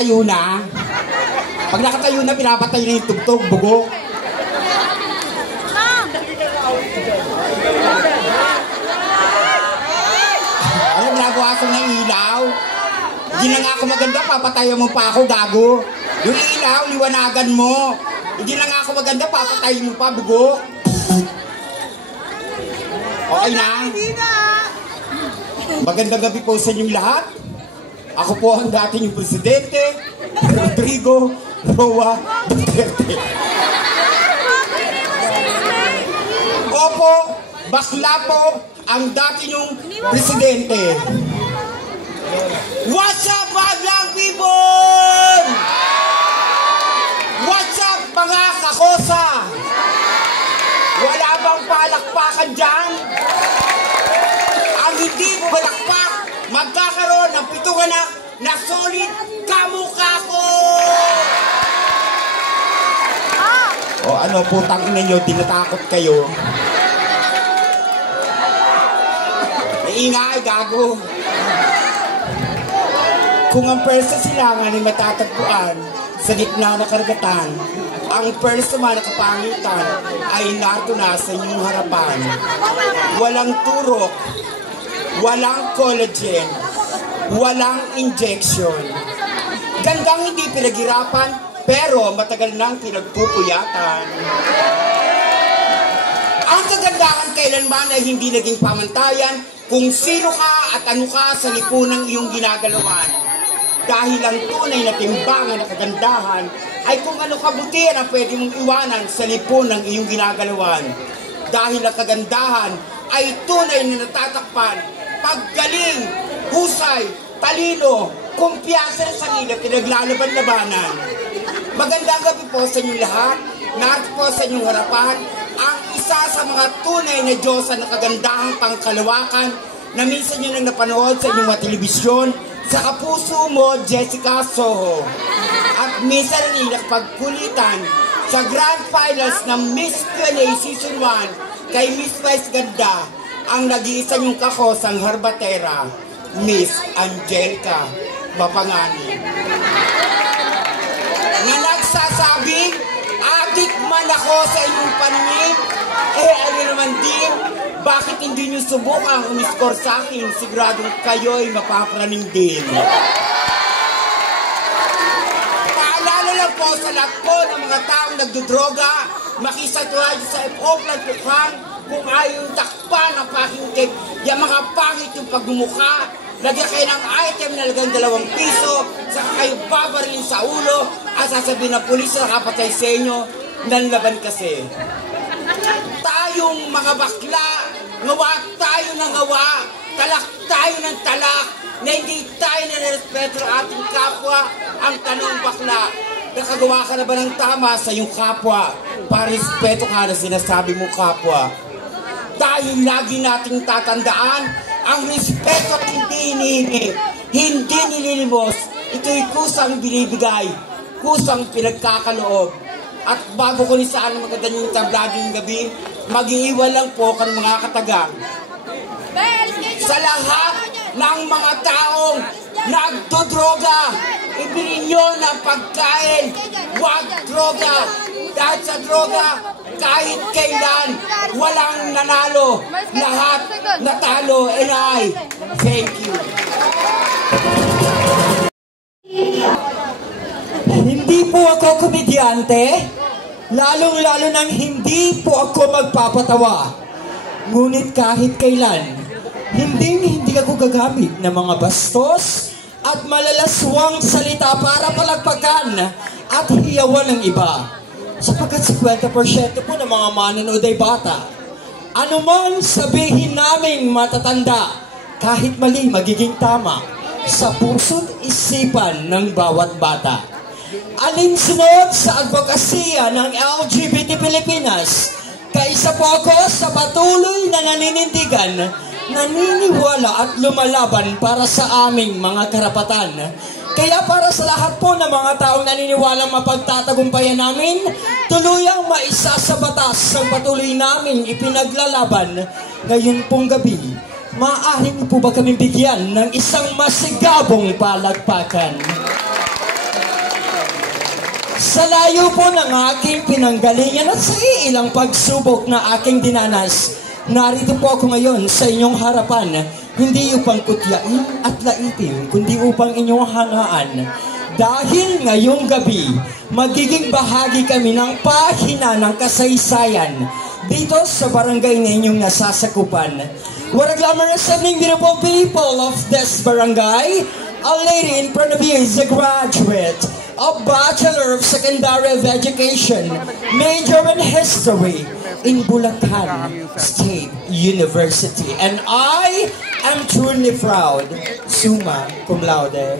nakatayo na. Pag nakatayo na, pinapatay na yung tugtog, bugok. Alam, nagawa ko ng ilaw. Hindi na nga ako maganda, papatayan mo pa ako, gago. Yung ilaw, liwanagan mo. Hindi na nga ako maganda, papatayin mo pa, bugok. Okay na? Magandang gabi po sa inyong lahat. Ako po ang dati yung presidente, Rodrigo Roa Duterte. Opo, bakla po ang dati yung presidente. What's up, Madlang people? What's up, mga kakosa? Wala bang palakpakan dyan? Ang hindi palakpak, magkakaroon ng 7 anak na solid kamukha ko! O ano, putang ina nyo, tinatakot kayo. Naingay, gago. Kung ang persa silangan ay matatagpuan sa gitna ng karagatan, ang persa man na kapangitan ay narito na sa inyong harapan. Walang turok, walang collagen, walang injection. Gandang hindi pinaghirapan, pero matagal nang pinagpupuyatan. Ang kagandahan kailanman ay hindi naging pamantayan kung sino ka at ano ka sa lipunang iyong ginagalawan. Dahil ang tunay na timbangan na kagandahan ay kung ano kabutihan ang pwede mong iwanan sa lipunang iyong ginagalawan. Dahil ang kagandahan ay tunay na natatakpan, paggaling, husay, talino, kumpiyansa sa sarili, pinaglalaban-labanan. Magandang gabi po sa inyong lahat. Narito po sa inyong harapan ang isa sa mga tunay na Diyosa na kagandahang pangkalawakan na minsan nyo nang napanood sa inyong mga telebisyon, sa kapuso mo, Jessica Soho. At minsan rin nakapagkulitan sa Grand Finals ng Miss Q&A Season 1 kay Miss Vice Ganda, ang nag-iisa niyong kakosang harbatera, Miss Angelica Mapangani. Na nagsasabing, adik man ako sa inyong paningin, ano naman din, bakit hindi nyo subukang umiskor sa akin, siguradong kayo'y mapapraning din. Paalala lang po sa lahat po ng mga taong nagdodroga, makisatuhan sa FO Plantukan, kung ayaw yung takpan ang pakingkig, yung mga pangit yung pagmumukha, lagyan kayo ng item na lagang 2 piso, saka kayo babarilin sa ulo, at sasabihin ng pulis na nakapatay sa inyo, nanlaban kasi. Tayong mga bakla, ngawa tayo ng ngawa, talak tayo ng talak, na hindi tayo na-respeto ang ating kapwa. Ang tanong bakla, nakagawa ka na ba ng tama sa iyong kapwa? Parespeto ka na sinasabi mo kapwa. Dahil lagi nating tatandaan, ang respeto at hindi nililimos. Ito'y kusang binibigay, kusang pinagkakaloob. At bago ko nisaan ang maganda yung tablado yung gabi, mag-iiwan lang po kan mga katagang. Sa lahat ng mga taong nagdodroga, ibilin nyo ng pagkain, huwag droga. Dahil sa droga, kahit kailan, walang nanalo. Lahat natalo. And I thank you. Hindi po ako komedyante, lalong-lalo nang hindi po ako magpapatawa. Ngunit kahit kailan, hindi ako gagamit ng mga bastos at malalaswang salita para palagpagan at hiyawan ng iba. Sapagkat 50% po ng mga manonood ay bata. Ano man sabihin naming matatanda, kahit mali magiging tama sa puso't isipan ng bawat bata. Alinsunod sa advokasya ng LGBT Pilipinas, kaisa po ako sa patuloy na naninindigan, naniniwala at lumalaban para sa aming mga karapatan. Kaya para sa lahat po ng mga taong naniniwalang mapagtatagumpayan namin, tuluyang maisa sa batas ang patuloy naming ipinaglalaban ngayon pong gabi. Maaari po ba kami bigyan ng isang masigabong palagpakan? Sa layo po ng aking pinanggalingan at sa ilang pagsubok na aking dinanas, narito po ako ngayon sa inyong harapan, hindi upang kutyain at laitin, kundi upang inyong hangaan. Dahil ngayong gabi, magiging bahagi kami ng pahina ng kasaysayan dito sa barangay na inyong nasasakupan. What a glamorous evening, beautiful people of this barangay. A lady in front of you is a graduate, a Bachelor of Secondary Education, major in History in Bulacan State University. And I am truly proud, summa cum laude.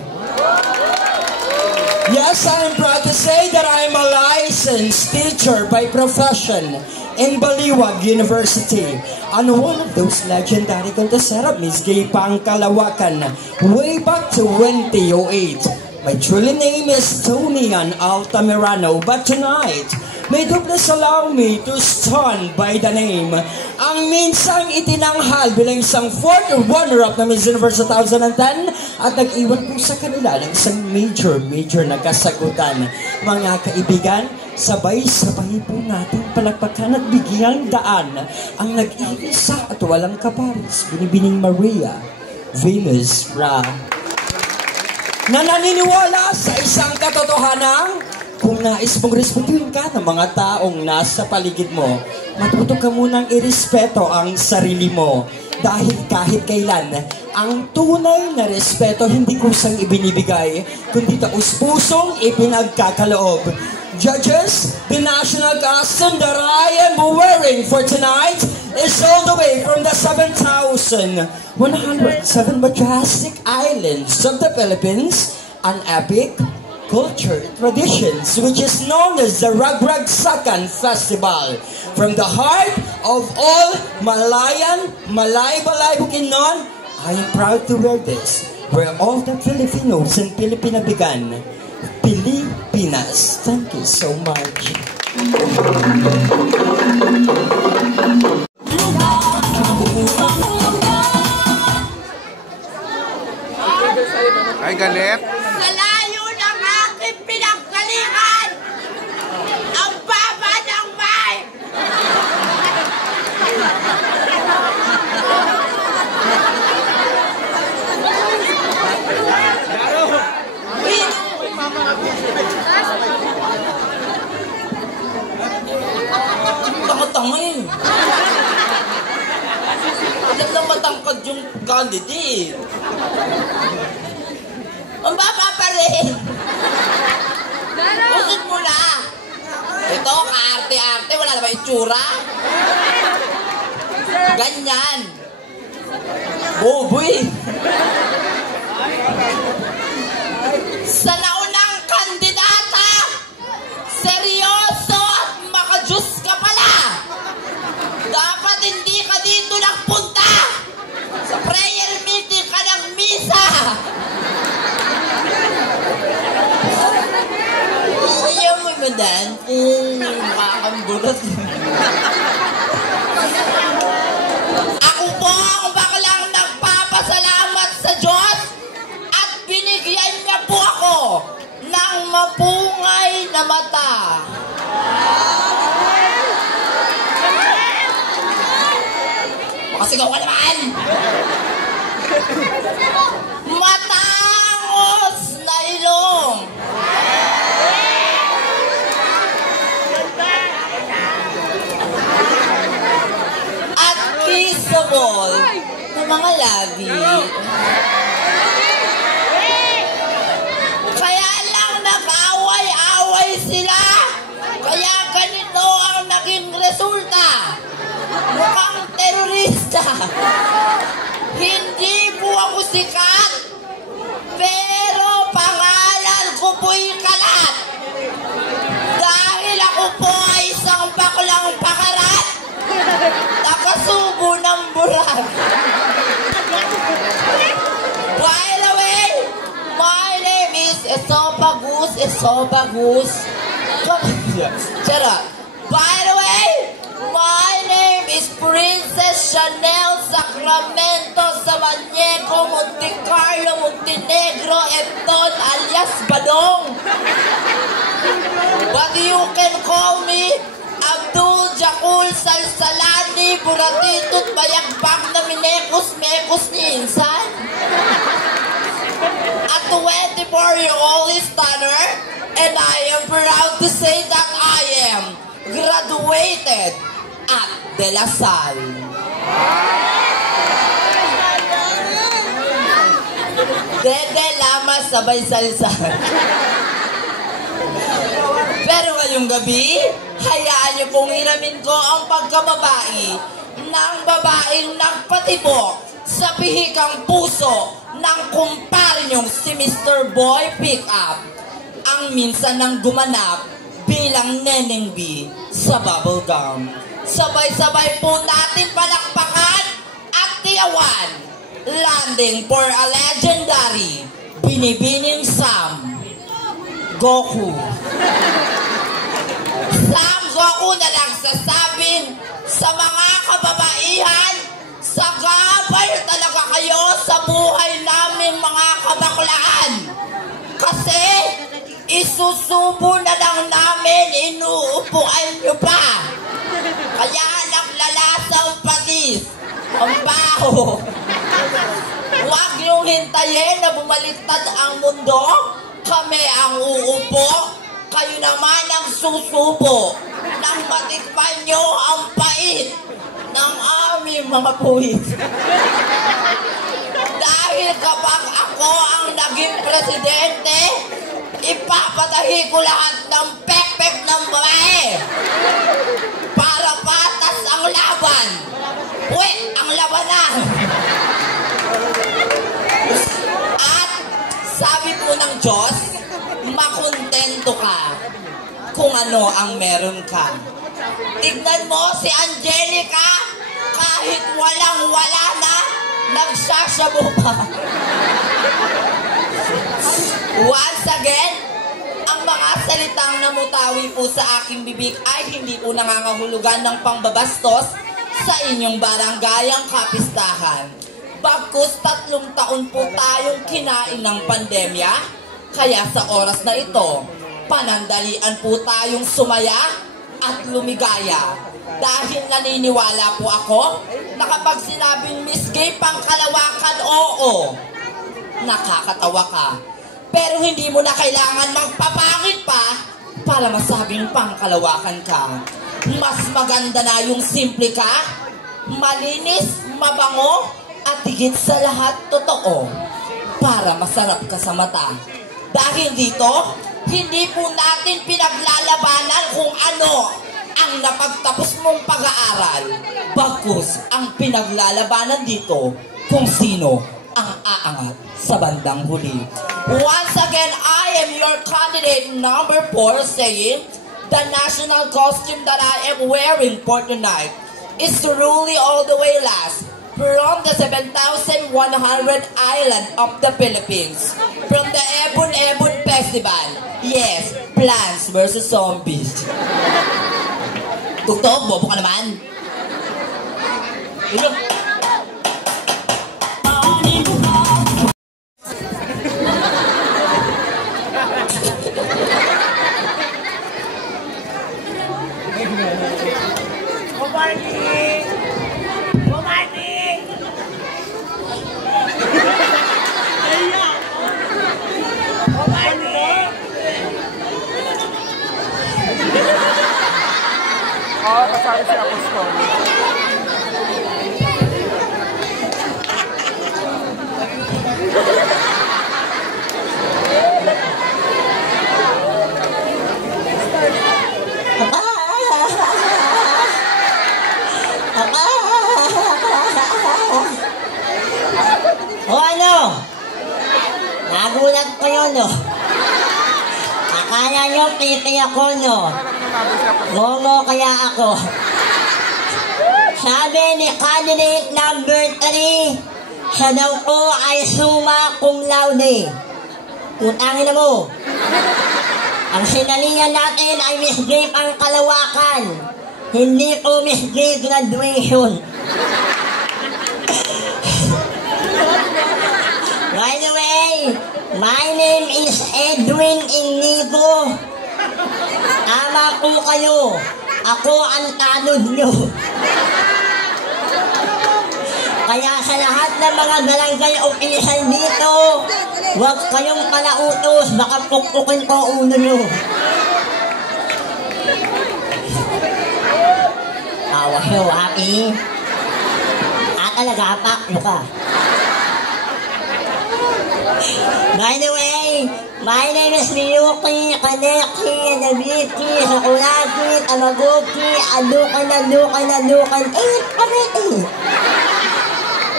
Yes, I am proud to say that I am a licensed teacher by profession in Baliwag University, and one of those legendary Contaseramis gave pang Kalawakan way back to 2008. My true name is Tony Altamirano, but tonight, may Douglas allow me to stand by the name ang minsang itinanghal bilang isang fourth runner-up na Miss Universe 2010 at nag-iwan po sa kanila ng isang major na kasagutan. Mga kaibigan, sabay-sabay po natin palakpakan at bigyang daan ang nag-iisa at walang kaparis, Binibining Maria Venus Ra, na naniniwala sa isang katotohanan. Kung nais mong respetuhin ka ng mga taong nasa paligid mo, matuto ka munang irespeto ang sarili mo. Dahil kahit kailan, ang tunay na respeto hindi kusang ibinibigay, kundi taus-pusong ipinagkakaloob. Judges, the national costume that I am wearing for tonight is all the way from the 7,107 majestic islands of the Philippines, an epic culture traditions which is known as the Ragragsakan Festival. From the heart of all Malayan, Malay-Balay Bukidnon, I am proud to wear this, where all the Filipinos and Pilipina began. Pilipinas. Thank you so much. Ay, galit. Sa layo ng aking pinanggalingan, ang baba ng mic. Tanga-tanga eh. Alam na matangkad yung candidate. Ang baba pa rin. Usod mo na. Ito, kaarte-arte, wala na ba itsura? Ganyan. Bobo eh. Sa naunang kandidata, seryoso at makajus ka pala. Dapat hindi ka dito nagpunta. Sa prayer meeting ka ng misa. Ayaw mo madante. Makakambulat. Ako po ang baklang nagpapasalamat sa Diyos at binigyan niya po ako ng mapungay na mata. Makasigaw ka naman! Matangos na ilong. At kissable na mga labi. Kaya lang nag-away-away sila. Kaya ganito ang naging resulta. Mukhang terorista. Hindi po ako sikat, pero pangalan ko po'y kalat. Dahil ako po ay isang baklang pakarat, nakasubo ng burak. By the way, my name is Esobagus. Charot. By the way, my name is Princess Chanel Sacramento Samaniego Monte Carlo Montenegro Epton alias Badong. But you can call me Abdul Jakul Salsalani Buratitut Bayagbag na Minekos-Mekos ni Insan. A 24-year-old stunner, and I am proud to say that I am graduated at De La Salle. Dede lama sabay salsal. Pero ngayong gabi, hayaan niyo pong hiramin ko ang pagkababae ng babaeng nagpatibok sa pihikang puso ng kumpare niyong si Mr. Boy Pickup, ang minsan nang gumanap bilang Neneng B sa Bubblegum. Sabay-sabay po natin palakpakan at tiyawan, landing for a legendary Binibining Sam Goku. Sam Goku na nagsasabing sa mga kababaihan, sa gabay talaga kayo sa buhay namin mga kabaklaan. Kasi isusubo na lang namin, inuupuan nyo pa. Kaya naglalasang patis, ang baho. Huwag niyong hintayin na bumaliktad ang mundo. Kami ang uupo, kayo naman ang susubo nang matikman nyo ang pait ng aming mga puwit. Dahil kapag ako ang naging presidente, ipapatahi ko lahat ng pek-pek ng babae para patas ang laban. Wait, ang labanan. At sabi po ng Diyos, makontento ka kung ano ang meron ka. Tignan mo si Angelica, kahit walang-wala na, nagsasabo pa. Once again, ang mga salitang namutawi po sa aking bibig ay hindi po nangangahulugan ng pangbabastos sa inyong barangayang kapistahan. Bagkus 3 taon po tayong kinain ng pandemya, kaya sa oras na ito, panandalian po tayong sumaya at lumigaya. Dahil naniniwala po ako na kapag sinabing Miss Gay Pangkalawakan, oo, nakakatawa ka. Pero hindi mo na kailangan magpapangit pa para masabing pangkalawakan ka. Mas maganda na yung simple ka, malinis, mabango, at higit sa lahat totoo para masarap ka sa mata. Dahil dito, hindi po natin pinaglalabanan kung ano ang napagtapos mong pag-aaral. Bagkus ang pinaglalabanan dito kung sino ang aangat sa bandang huli. Once again, I am your candidate number 4 saying, the national costume that I am wearing for tonight is truly all the way last from the 7,100 island of the Philippines, from the Ebon Ebon Festival. Yes, Plants vs. Zombies. Tuktok, bobo ka naman. Ilo. Kasali si Apostol. O ano? Nagulat kayo, no? Akala nyo pipi ako, no? Momo kaya ako. Sabi ni candidate number 3, siya daw po ay summa cum laude. Utangin na mo. Ang sinalingan natin ay Miss Gay Pangkalawakan. Hindi po Miss Gay Graduation. By the way, my name is Edwin Inigo. Tama po kayo. Ako ang tanod nyo. Kaya sa lahat ng mga barangay official dito, huwag kayong palautos, baka pukpukin ko ulo nyo. Tawa nyo, happy? Talaga, paklo ka. By the way, my name is Miyuki, Kaneki, Nabiki, Sakuraki, Tamagoki, Adukan,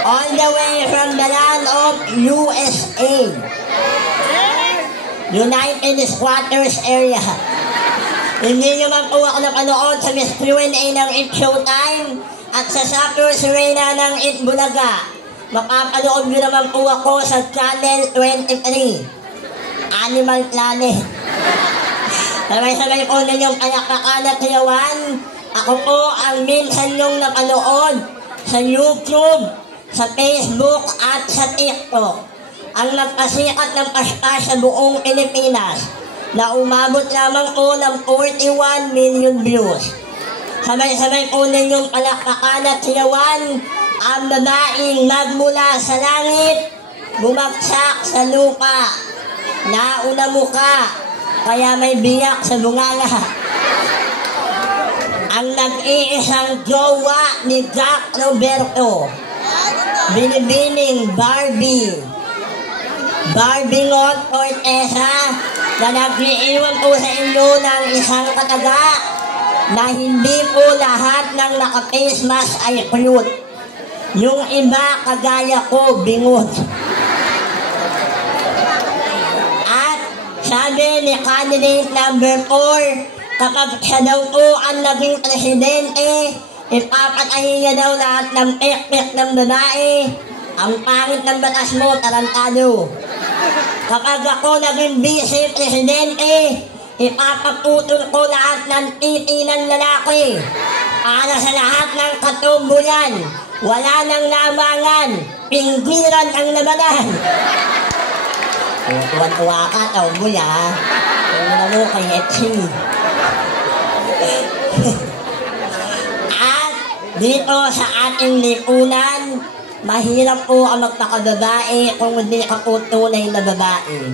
all the way from the land of USA. United Squatters Area. Hindi naman po ako napanood sa Miss Q&A ng It Showtime at sa Sappers Arena ng It Bulaga. Mapapanood nyo naman po ako sa Channel 23, Animal Planet. Sabay-sabay po ninyong palakpakan at yawan. Ako po ang minsan nyong napanood sa YouTube, sa Facebook at sa TikTok. Ang nagpasikat ng paspas sa buong Pilipinas na umabot lamang po ng 41 million views. Sabay-sabay po ninyong palakpakan at siyawan ang babaeng magmula sa langit, bumagsak sa lupa, nauna muka, kaya may biyak sa bunganga. Ang nag-iisang jowa ni Jack Roberto, binibining Barbie Ngot Cortesa, na nag-iiwan po sa inyo ng isang kataga na hindi po lahat ng naka-face mask ay cute. Yung iba, kagaya ko, bingot. At sabi ni candidate number 4, kapag siya daw po ang naging presidente, ipapatayin niya daw lahat ng pek-pek ng babae. Ang pangit ng batas mo, tarantado. Kapag ako naging vice-presidente, ipapaputol ko lahat ng titi ng lalaki para sa lahat ng katumbulan. Wala nang lamangan, pinggiran ang labanan. Tuwan-tuwa ka, tumboy ha. Tumula mo kay Etsy. At dito sa ating lipunan, mahirap po ang magpakababae kung hindi ka po tunay na babae.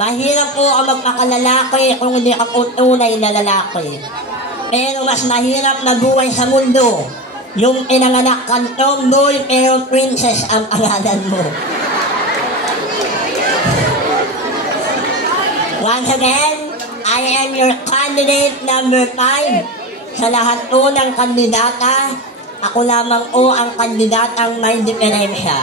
Mahirap po ang magpakalalaki kung hindi ka po tunay na lalaki. Pero mas mahirap na buhay sa mundo yung pinanganak kang tomboy pero princess ang pangalan mo. Once again, I am your candidate number 5. Sa lahat po ng kandidata, ako lamang po ang kandidatang may diferensya.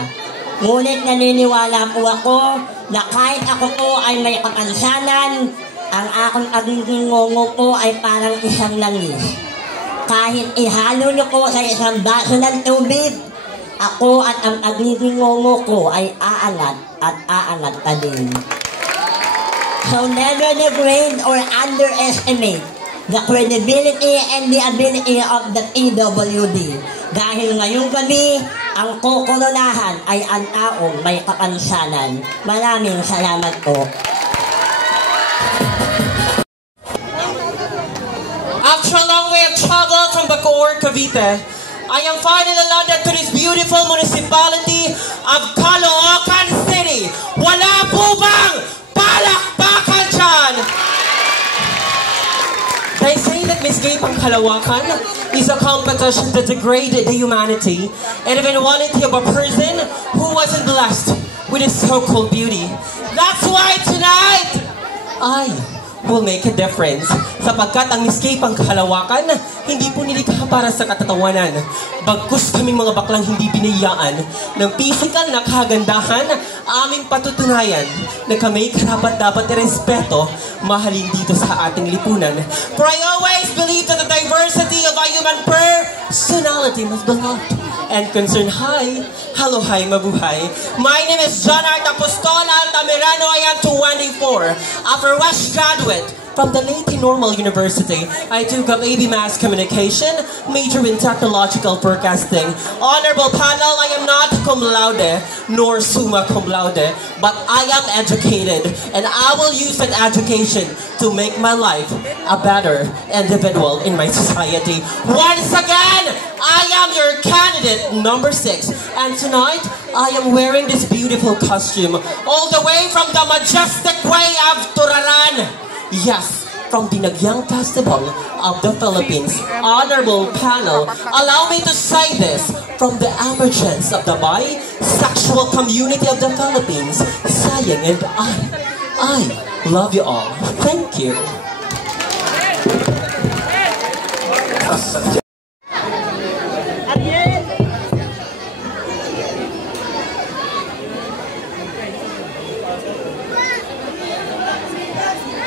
Ngunit naniniwala po ako na kahit ako po ay may kapansanan, ang akong pagiging ngongo po ay parang isang langis. Kahit ihalo niyo po sa isang baso ng tubig, ako at ang pagiging ngongo ko ay aangat at aangat pa din. So never degrade or underestimate the credibility and the ability of the PWD. Dahil ngayong gabi, ang kokoronahan ay ang taong may kapansanan. Maraming salamat po. After a long way of travel from Bacoor, Cavite, I am finally landed to this beautiful municipality of Caloocan City. Wala po bang palakpakan dyan? They say that misgapang Caloocan is a competition that degraded the humanity and eventuality of a person who wasn't blessed with his so-called beauty. That's why tonight, I will make a difference. Sapagkat ang misgapang Caloocan, hindi po nilikha para sa katatawanan. Bagkus kaming mga baklang hindi binayaan ng physical na kagandahan, aming patutunayan na kami karapat dapat irespeto, mahalin dito sa ating lipunan. For I always believe that the diversity of a human personality must be loved and concern. Hi, hello, hi, mabuhay. My name is John Art Apostol Altamirano. I am 24. A fresh graduate From the Leyte Normal University, I took up AB Mass Communication, major in Technological Broadcasting. Honorable panel, I am not cum laude, nor summa cum laude, but I am educated, and I will use that education to make my life a better individual in my society. Once again, I am your candidate number 6, and tonight, I am wearing this beautiful costume all the way from the majestic way of Turaran. Yes, from the Nagyang Festival of the Philippines. Honorable panel, allow me to say this from the emergence of the bisexual community of the Philippines, saying, and I love you all. Thank you.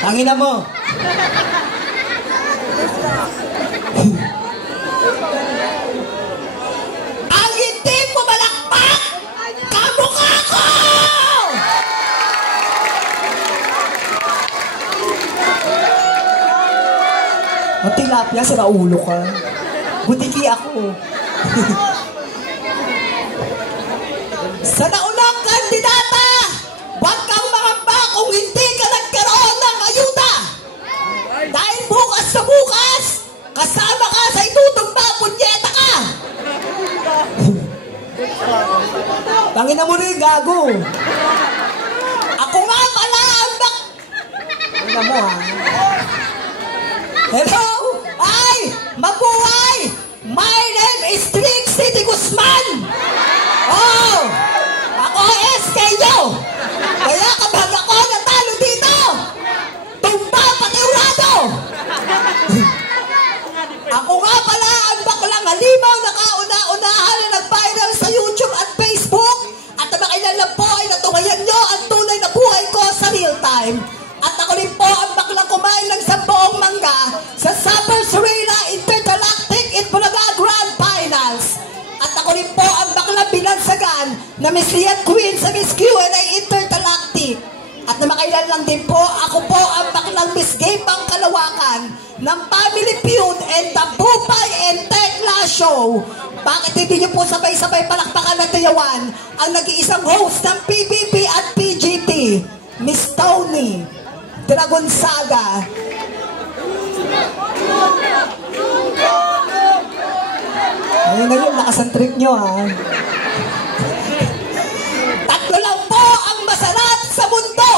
Tangina mo. Ang hindi mo malakpak, kamukha ko! Ang tilapia, sira ulo ka. Butiki ako. Sa naunang kandidata, huwag kang mangamba kung hindi ka nagkaroon ng ayuda. Dahil bukas na bukas, kasama ka sa itutugma, punyeta ka! Tangina mo rin, gago. Ako nga pala ang Tangina mo, ha? Hello! Ay! Mabuhay! My name is Trixie de Guzman! Oh! Ako SK nyo! Kaya kapag ako natalo dito, tumba pati urado! Ako nga pala ang baklang halimaw na kauna-unahan na nag-viral sa YouTube at Facebook at na makailan lang po ay natungayan nyo ang tunay na buhay ko sa real time. At ako rin po ang baklang kumain ng sambuong mangga sa Super Serena Intergalactic Itbulaga Grand Finals. At ako rin po ang baklang binansagan na Miss Liat Queen sa Miss Q&A Intergalactic. At na makailan lang din po, ako po ang baklang Miss Gay Pangkalawakan ng Family Feud and the Bupay and Tekla Show. Bakit hindi niyo po sabay-sabay palakpakan ng tiyawan ang nag-iisang host ng PBB at PGT, Miss Tony Dragon Saga. Ayun na yun, lakas ang trip nyo, ha? Tatlo lang po ang masarap sa mundo.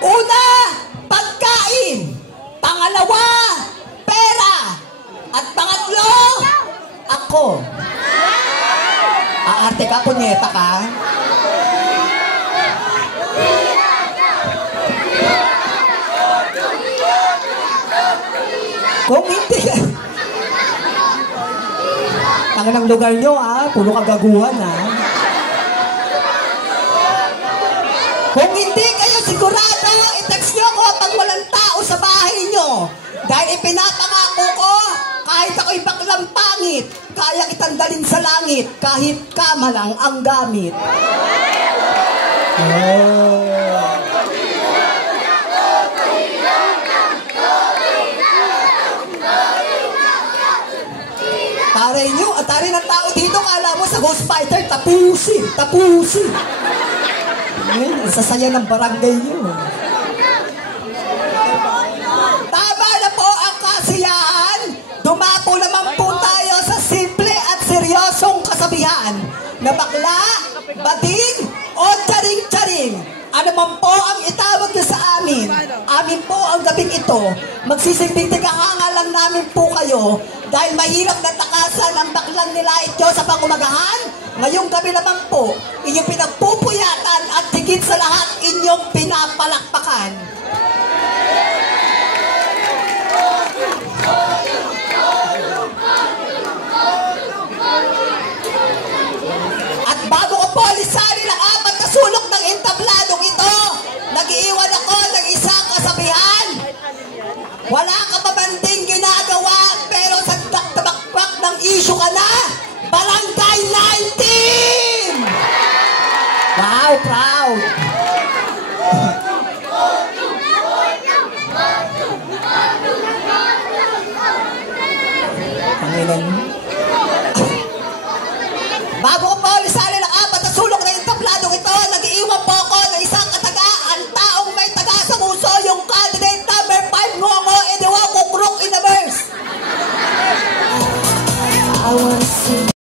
Una, pagkain. Pangalawa, pera. At pangatlo, ako. Aarte ka, punyeta ka. Kung hindi ka... Tangan ng lugar nyo, ha? Puro kagaguhan, ha? Kung hindi kayo sigurado, i-text nyo ako pag walang tao sa bahay nyo. Dahil ipinapangako ko, kahit ako'y baklang pangit, kaya kitang dalhin sa langit, kahit kama lang ang gamit. Taray nyo, at taray ng tao dito, kala mo sa Ghost Fighter, tapusin. Ngayon, ang sasaya ng barangay nyo. Tama na po ang kasiyahan. Dumapo naman po tayo sa simple at seryosong kasabihan na bakla, bading, o tsaring-tsaring. Ano man po ang itawag niyo sa amin, amin po ang gabing ito. Magsisilbing tigahanga lang namin po kayo dahil mahirap na takasan ang baklang nilait nyo sa pangumagahan. Ngayong gabi naman po, inyong pinagpupuyatan at higit sa lahat inyong pinapalakpakan. At bago ko po lisanin ang apat na sulok ng entabladong ito, nag-iiwan ako ng isang kasabihan. Wala ka pa banding ginagawa, pero sa tabakbak ng issue ka na, Barangay 19! Wow, proud! Bago ko pa ulit sa